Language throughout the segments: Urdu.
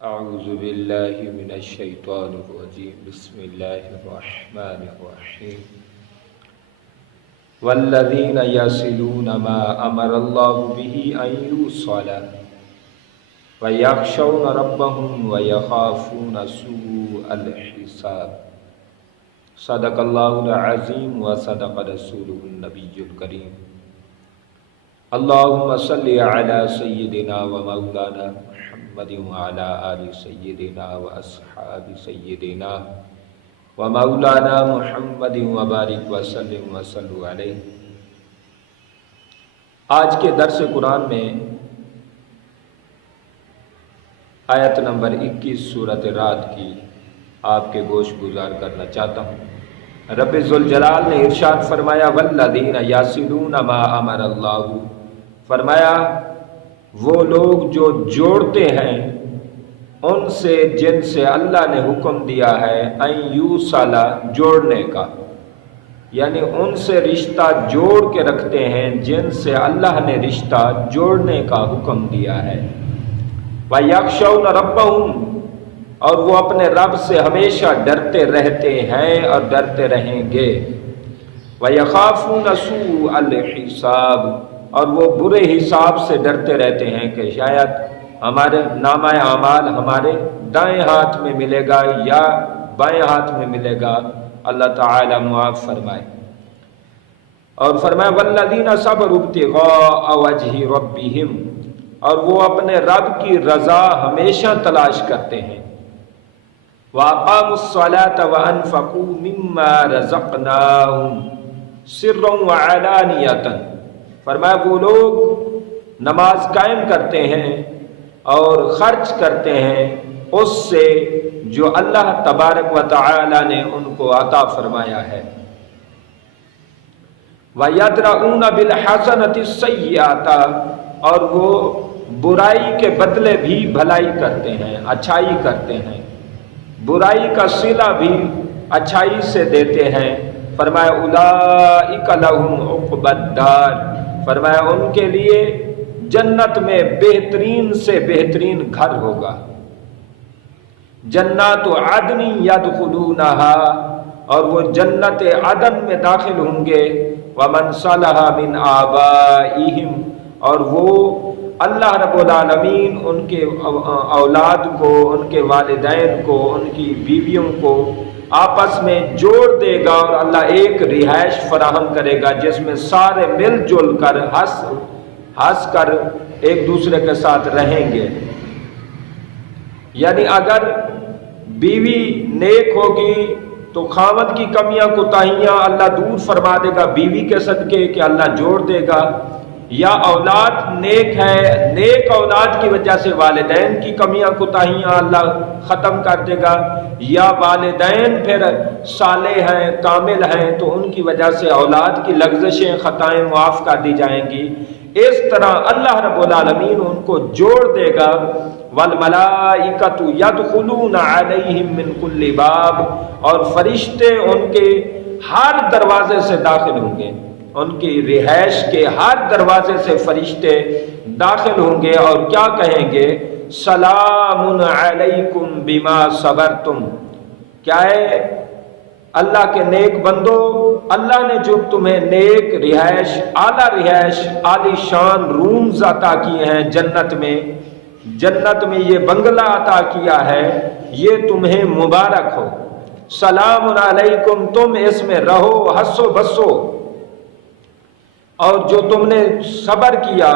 اعوذ باللہ من الشیطان الرجیم بسم اللہ الرحمن الرحیم والذین یصلون ما امر اللہ به ان یوصل ویخشون ربهم ویخافون سوء الحساب صدق اللہ العظیم وصدق رسولہ النبی الکریم اللہم صلی علی سیدنا و مولانا محمد وعلی آل سیدنا و اصحاب سیدنا و مولانا محمد وبارک وسلم وصلو علیہ۔ آج کے درس قرآن میں آیت نمبر 21 سورۃ رعد کی آپ کے گوش گزار کرنا چاہتا ہوں۔ رب ذوالجلال نے ارشاد فرمایا والذین یصلون ما امر اللہ، فرمایا وہ لوگ جو جوڑتے ہیں ان سے جن سے اللہ نے حکم دیا ہے ان یوصل جوڑنے کا، یعنی ان سے رشتہ جوڑ کے رکھتے ہیں جن سے اللہ نے رشتہ جوڑنے کا حکم دیا ہے۔ وَيَخْشَوْنَ رَبَّهُمْ، اور وہ اپنے رب سے ہمیشہ ڈرتے رہتے ہیں اور ڈرتے رہیں گے۔ وَيَخَافُونَ سُوءَ الْحِسَابِ، اور وہ برے حساب سے ڈرتے رہتے ہیں کہ شاید ہمارے نامہ اعمال ہمارے دائیں ہاتھ میں ملے گا یا بائیں ہاتھ میں ملے گا، اللہ تعالی معاف فرمائے۔ اور فرمایا والذین صبروا ابتغاء وجہ ربہم، اور وہ اپنے رب کی رضا ہمیشہ تلاش کرتے ہیں۔ وَأَقَامُوا الصَّلَاةَ وَأَنفَقُوا مِمَّا رَزَقْنَاهُمْ سِرًّا وَعَلَانِيَةً، فرمایا وہ لوگ نماز قائم کرتے ہیں اور خرچ کرتے ہیں اس سے جو اللہ تبارک و تعالی نے ان کو عطا فرمایا ہے۔ وَيَدْرَؤُونَ بِالْحَسَنَةِ السَّيِّئَةَ، اور وہ برائی کے بدلے بھی بھلائی کرتے ہیں، اچھائی کرتے ہیں، برائی کا صلہ بھی اچھائی سے دیتے ہیں۔ فرمایا اولئک لہم عقبی الدار، فرمایا ان کے لیے جنت میں بہترین سے بہترین گھر ہوگا۔ جنات عدن یدخلونہا، اور وہ جنت عدن میں داخل ہوں گے۔ ومن صلح من آبائہم، اور وہ اللہ رب العالمین ان کے اولاد کو، ان کے والدین کو، ان کی بیویوں کو آپس میں جوڑ دے گا، اور اللہ ایک رہائش فراہم کرے گا جس میں سارے مل جل کر ہنس کر ایک دوسرے کے ساتھ رہیں گے۔ یعنی اگر بیوی نیک ہوگی تو خاوند کی کمیاں کوتاہیاں اللہ دور فرما دے گا بیوی کے صدقے کہ اللہ جوڑ دے گا، یا اولاد نیک ہے، نیک اولاد کی وجہ سے والدین کی کمیاں کوتاہیاں اللہ ختم کر دے گا، یا والدین پھر صالح ہیں، کامل ہیں تو ان کی وجہ سے اولاد کی لغزشیں، خطائیں معاف کر دی جائیں گی۔ اس طرح اللہ رب العالمین ان کو جوڑ دے گا۔ والملائکۃ یدخلون علیہم من کل باب، اور فرشتے ان کے ہر دروازے سے داخل ہوں گے، ان کی رہائش کے ہر دروازے سے فرشتے داخل ہوں گے اور کیا کہیں گے؟ سلام علیکم بما صبرتم، کیا ہے اللہ کے نیک بندو، اللہ نے جو تمہیں نیک رہائش، اعلیٰ رہائش، عالی شان رومز عطا کیے ہیں جنت میں یہ بنگلہ عطا کیا ہے، یہ تمہیں مبارک ہو۔ سلام علیکم، تم اس میں رہو، ہنسو بسو، اور جو تم نے صبر کیا،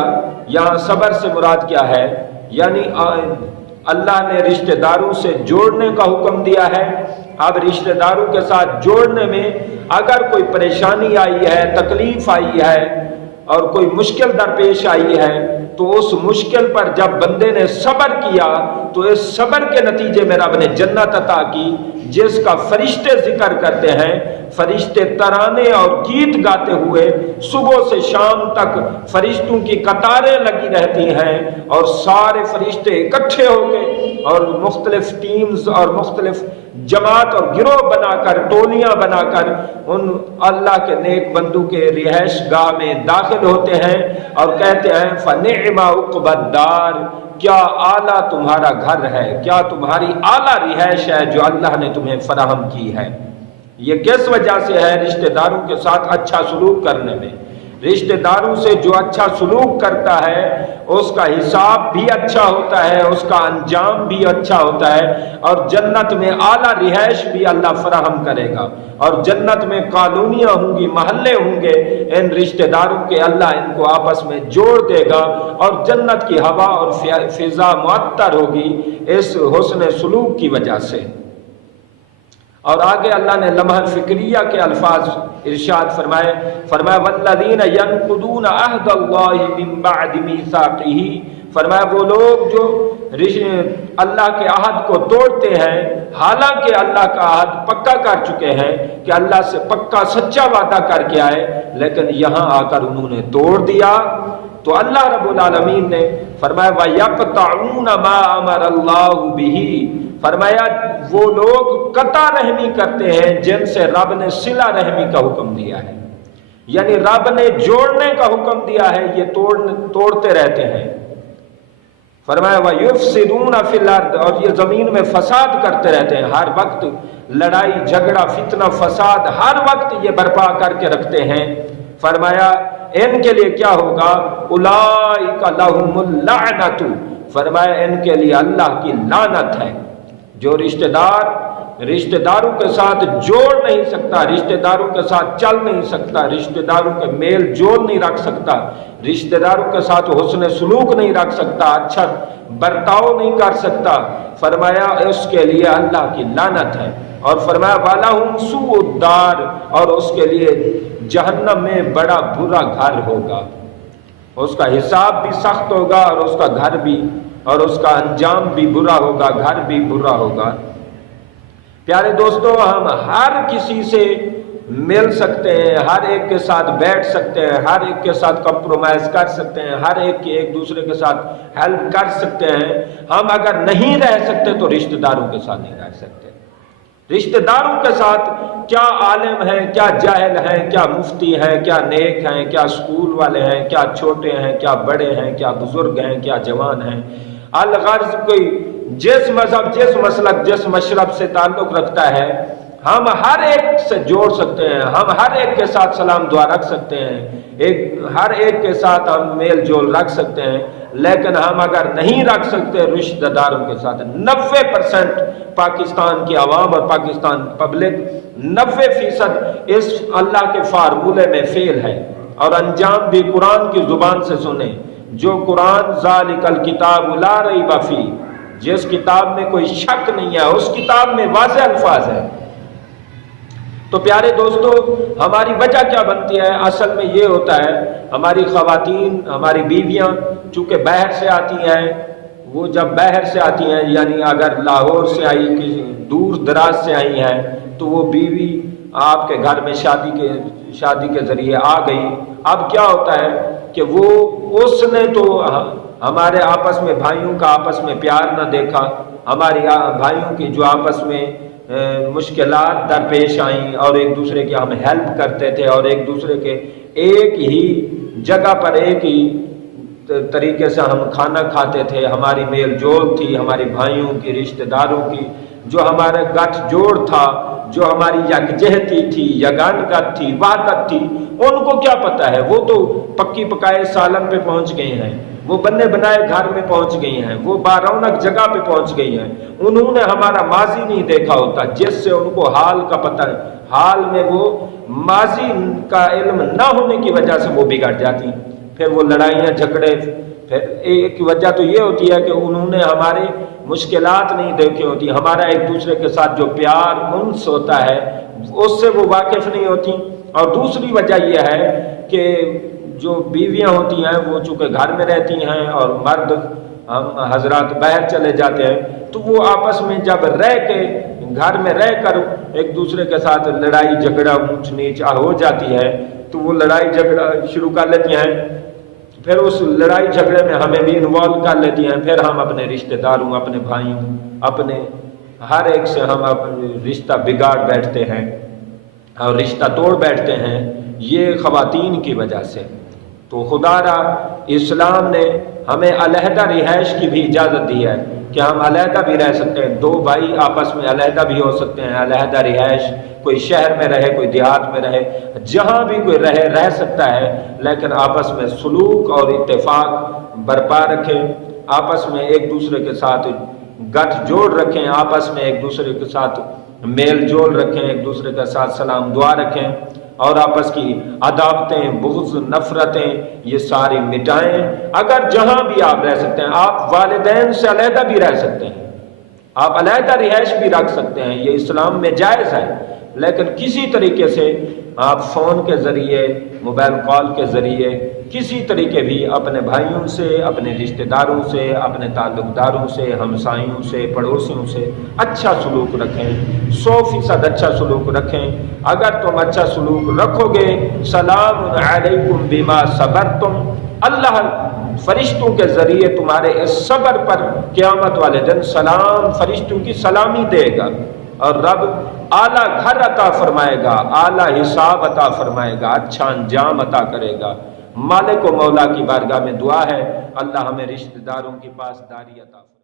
یہاں صبر سے مراد کیا ہے؟ یعنی اللہ نے رشتہ داروں سے جوڑنے کا حکم دیا ہے۔ اب رشتہ داروں کے ساتھ جوڑنے میں اگر کوئی پریشانی آئی ہے، تکلیف آئی ہے اور کوئی مشکل درپیش آئی ہے تو اس مشکل پر جب بندے نے صبر کیا تو اس صبر کے نتیجے میں رب نے جنت عطا کی، جس کا فرشتے ذکر کرتے ہیں۔ فرشتے ترانے اور گیت گاتے ہوئے صبح سے شام تک فرشتوں کی قطاریں لگی رہتی ہیں، اور سارے فرشتے اکٹھے ہو کے اور مختلف ٹیمز اور مختلف جماعت اور گروہ بنا کر، ٹولیاں بنا کر ان اللہ کے نیک بندوں کے رہائش گاہ میں داخل ہوتے ہیں اور کہتے ہیں فَنِعْمَ عُقْبَى الدَّارِ، کیا اعلیٰ تمہارا گھر ہے، کیا تمہاری اعلیٰ رہائش ہے جو اللہ نے تمہیں فراہم کی ہے۔ یہ کس وجہ سے ہے؟ رشتہ داروں کے ساتھ اچھا سلوک کرنے میں۔ رشتہ داروں سے جو اچھا سلوک کرتا ہے اس کا حساب بھی اچھا ہوتا ہے، اس کا انجام بھی اچھا ہوتا ہے، اور جنت میں اعلیٰ رہائش بھی اللہ فراہم کرے گا، اور جنت میں کالونیاں ہوں گی، محلے ہوں گے، ان رشتہ داروں کے اللہ ان کو آپس میں جوڑ دے گا، اور جنت کی ہوا اور فضا معطر ہوگی اس حسن سلوک کی وجہ سے۔ اور آگے اللہ نے لمحہ فکریہ کے الفاظ ارشاد فرمائے والذین ینقضون عہد اللہ من بعد میثاقہ، فرمایا وہ لوگ جو اللہ کے عہد کو توڑتے ہیں، حالانکہ اللہ کا عہد پکا کر چکے ہیں کہ اللہ سے پکا سچا وعدہ کر کے آئے، لیکن یہاں آ کر انہوں نے توڑ دیا۔ تو اللہ رب العالمین نے فرمایا وَيَقْطَعُونَ مَا أَمَرَ اللَّهُ بِهِ، فرمایا وہ لوگ قطع رحمی کرتے ہیں جن سے رب نے صلہ رحمی کا حکم دیا ہے، یعنی رب نے جوڑنے کا حکم دیا ہے، یہ توڑتے رہتے ہیں۔ فرمایا وَيُفْسِدُونَ فِي الْأَرْضِ، اور یہ زمین میں فساد کرتے رہتے ہیں، ہر وقت لڑائی جھگڑا فتنہ فساد ہر وقت یہ برپا کر کے رکھتے ہیں۔ فرمایا ان کے لیے کیا ہوگا؟ اولئک لہم اللعنۃ، فرمایا ان کے لیے اللہ کی لعنت ہے۔ جو رشتہ داروں کے ساتھ جوڑ نہیں سکتا، رشتہ داروں کے ساتھ چل نہیں سکتا، رشتہ داروں کے میل جول نہیں رکھ سکتا، رشتہ داروں کے ساتھ حسن سلوک نہیں رکھ سکتا، اچھا برتاؤ نہیں کر سکتا، فرمایا اس کے لیے اللہ کی لعنت ہے۔ اور فرمایا وَلَهُمْ سُوءُ الدَّارِ، اور اس کے لیے جہنم میں بڑا برا گھر ہوگا، اس کا حساب بھی سخت ہوگا، اور اس کا گھر بھی، اور اس کا انجام بھی برا ہوگا، گھر بھی برا ہوگا۔ پیارے دوستو، ہم ہر کسی سے مل سکتے ہیں، ہر ایک کے ساتھ بیٹھ سکتے ہیں، ہر ایک کے ساتھ کمپرومائز کر سکتے ہیں، ہر ایک دوسرے کے ساتھ ہیلپ کر سکتے ہیں۔ ہم اگر نہیں رہ سکتے تو رشتہ داروں کے ساتھ نہیں رہ سکتے۔ رشتہ داروں کے ساتھ کیا عالم ہیں، کیا جاہل ہیں، کیا مفتی ہیں، کیا نیک ہیں، کیا اسکول والے ہیں، کیا چھوٹے ہیں، کیا بڑے ہیں، کیا بزرگ ہیں، کیا جوان ہیں، الغرض کوئی جس مذہب، جس مسلک، جس مشرب سے تعلق رکھتا ہے، ہم ہر ایک سے جوڑ سکتے ہیں، ہم ہر ایک کے ساتھ سلام دعا رکھ سکتے ہیں، ہر ایک کے ساتھ ہم میل جول رکھ سکتے ہیں، لیکن ہم اگر نہیں رکھ سکتے رشتہ داروں کے ساتھ، 90% پاکستان کی عوام اور پاکستان پبلک 90% اس اللہ کے فارمولے میں فیل ہے، اور انجام بھی قرآن کی زبان سے سنیں، جو قرآن ذالک الکتاب لا ریب فیہ، جس کتاب میں کوئی شک نہیں ہے، اس کتاب میں واضح الفاظ ہے۔ تو پیارے دوستو، ہماری وجہ کیا بنتی ہے؟ اصل میں یہ ہوتا ہے، ہماری خواتین، ہماری بیویاں چونکہ باہر سے آتی ہیں، وہ جب باہر سے آتی ہیں، یعنی اگر لاہور سے آئی، کسی دور دراز سے آئی ہیں، تو وہ بیوی آپ کے گھر میں شادی کے ذریعے آ گئی۔ اب کیا ہوتا ہے کہ اس نے تو ہمارے آپس میں بھائیوں کا آپس میں پیار نہ دیکھا، ہمارے بھائیوں کی جو آپس میں مشکلات درپیش آئیں، اور ایک دوسرے کی ہم ہیلپ کرتے تھے، اور ایک دوسرے کے ایک ہی جگہ پر ایک ہی طریقے سے ہم کھانا کھاتے تھے، ہماری میل جول تھی، ہمارے بھائیوں کی، رشتہ داروں کی، جو ہمارا گٹھ جوڑ تھا، جو ہماری یکجہتی تھی، یگانگت تھی، وحدت تھی، ان کو کیا پتہ ہے؟ وہ تو پکی پکائے سالن پہ پہنچ گئے ہیں، وہ بنے بنائے گھر میں پہنچ گئی ہیں، وہ بارونق جگہ پہ پہنچ گئی ہیں، انہوں نے ہمارا ماضی نہیں دیکھا ہوتا، جس سے ان کو حال کا پتہ ہے، حال میں وہ ماضی کا علم نہ ہونے کی وجہ سے وہ بگڑ جاتی، پھر وہ لڑائیاں جھگڑے، پھر ایک وجہ تو یہ ہوتی ہے کہ انہوں نے ہماری مشکلات نہیں دیکھی ہوتی، ہمارا ایک دوسرے کے ساتھ جو پیار انس ہوتا ہے اس سے وہ واقف نہیں ہوتی۔ اور دوسری وجہ یہ ہے کہ جو بیویاں ہوتی ہیں وہ چونکہ گھر میں رہتی ہیں، اور مرد ہم حضرات باہر چلے جاتے ہیں، تو وہ آپس میں جب رہ کے گھر میں رہ کر ایک دوسرے کے ساتھ لڑائی جھگڑا اونچ نیچ ہو جاتی ہے، تو وہ لڑائی جھگڑا شروع کر لیتی ہیں، پھر اس لڑائی جھگڑے میں ہمیں بھی انوالو کر لیتی ہیں، پھر ہم اپنے رشتہ داروں، اپنے بھائیوں، اپنے ہر ایک سے ہم اپنے رشتہ بگاڑ بیٹھتے ہیں اور رشتہ توڑ بیٹھتے ہیں، یہ خواتین کی وجہ سے۔ تو خدارا اسلام نے ہمیں علیحدہ رہائش کی بھی اجازت دی ہے کہ ہم علیحدہ بھی رہ سکتے ہیں، دو بھائی آپس میں علیحدہ بھی ہو سکتے ہیں، علیحدہ رہائش، کوئی شہر میں رہے کوئی دیہات میں رہے، جہاں بھی کوئی رہ سکتا ہے، لیکن آپس میں سلوک اور اتفاق برپا رکھیں، آپس میں ایک دوسرے کے ساتھ گٹھ جوڑ رکھیں، آپس میں ایک دوسرے کے ساتھ میل جول رکھیں، ایک دوسرے کے ساتھ سلام دعا رکھیں، اور آپس کی عداوتیں، بغض، نفرتیں یہ ساری مٹائیں۔ اگر جہاں بھی آپ رہ سکتے ہیں، آپ والدین سے علیحدہ بھی رہ سکتے ہیں، آپ علیحدہ رہائش بھی رکھ سکتے ہیں، یہ اسلام میں جائز ہے، لیکن کسی طریقے سے آپ فون کے ذریعے، موبائل کال کے ذریعے، کسی طریقے بھی اپنے بھائیوں سے، اپنے رشتہ داروں سے، اپنے تعلق داروں سے، ہمسایوں سے، پڑوسیوں سے اچھا سلوک رکھیں، 100% اچھا سلوک رکھیں۔ اگر تم اچھا سلوک رکھو گے، سلام علیکم بما صبرتم، اللہ فرشتوں کے ذریعے تمہارے اس صبر پر قیامت والے دن سلام، فرشتوں کی سلامی دے گا، اور رب اعلیٰ گھر عطا فرمائے گا، اعلیٰ حساب عطا فرمائے گا، اچھا انجام عطا کرے گا۔ مالک و مولا کی بارگاہ میں دعا ہے، اللہ ہمیں رشتہ داروں کی پاسداری عطا فرمائے۔